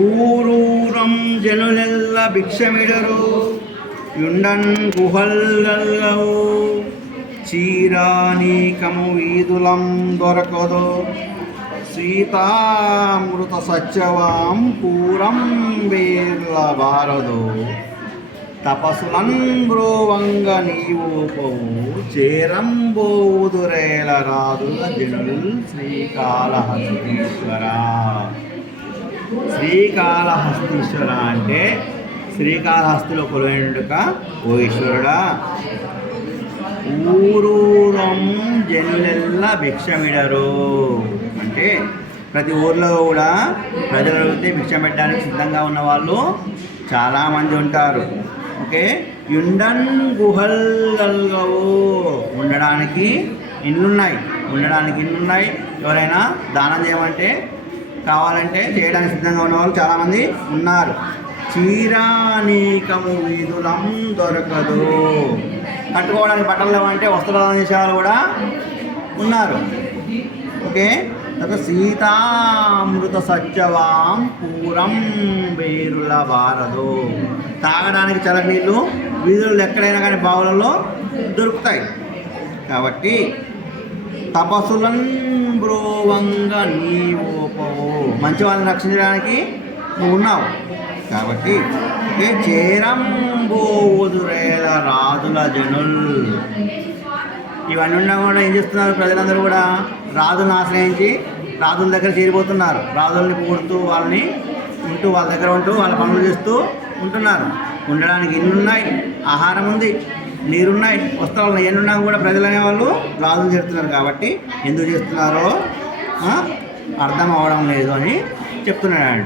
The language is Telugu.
ఊరూరం జనులెల్ల భిక్షమిడరు యుండన్ గుహల్గల్గవు చీరానీకము వీధులం దొరకదు సీతామృత సత్యవాం పూరం వేర్ల బారదు తపసులన్ బ్రోవంగ నీవు పోవు చేరంబోదురేల రాదుల జనులు శ్రీకాళహస్తీశ్వర. శ్రీకాళహస్తీశ్వర అంటే శ్రీకాళహస్తిలో కొలువైనక ఓ ఈశ్వరుడా. ఊరూరం జనులెల్ల భిక్షమిడరు అంటే ప్రతి ఊర్లో కూడా ప్రజలు అడిగితే భిక్ష పెట్టడానికి సిద్ధంగా ఉన్న వాళ్ళు చాలామంది ఉంటారు. ఓకే, యుండన్ గుహల్గల్గవు ఉండడానికి ఇండ్లున్నాయి. ఎవరైనా దానం చేయమంటే కావాలంటే చేయడానికి సిద్ధంగా ఉన్న వాళ్ళు చాలామంది ఉన్నారు. చీరానీకము వీధులం దొరకదు కట్టుకోవడానికి బట్టలు లేవంటే వస్త్రదానం చేసే వాళ్ళు కూడా ఉన్నారు. ఓకే, సీతామృత సత్యవాం పూరం వేరుల బారదు తాగడానికి చల్లటి నీళ్ళు వీధుల్లో ఎక్కడైనా కానీ బావులలో దొరుకుతాయి. కాబట్టి తపస్సులన్ బ్రోవంగ నీవు పోవు మంచి వాళ్ళని రక్షించడానికి నువ్వు ఉన్నావు. కాబట్టి చేరంబోదురేల రాజుల జనుల్ ఇవన్నీ ఉన్నా కూడా ఏం చేస్తున్నారు? ప్రజలందరూ కూడా రాజులను ఆశ్రయించి రాజుల దగ్గర చేరిపోతున్నారు. రాజుల్ని కూడుతూ వాళ్ళని ఉంటూ వాళ్ళ దగ్గర ఉంటూ వాళ్ళ పనులు చేస్తూ ఉంటున్నారు. ఉండడానికి ఇల్లున్నాయి, ఆహారం ఉంది, నీరున్నాయి, వస్త్రాలు ఎన్నున్నా కూడా ప్రజలు అనేవాళ్ళు రాజులు చేస్తున్నారు. కాబట్టి ఎందుకు చేస్తున్నారో అర్థం అవడం లేదు అని చెప్తున్నాడు.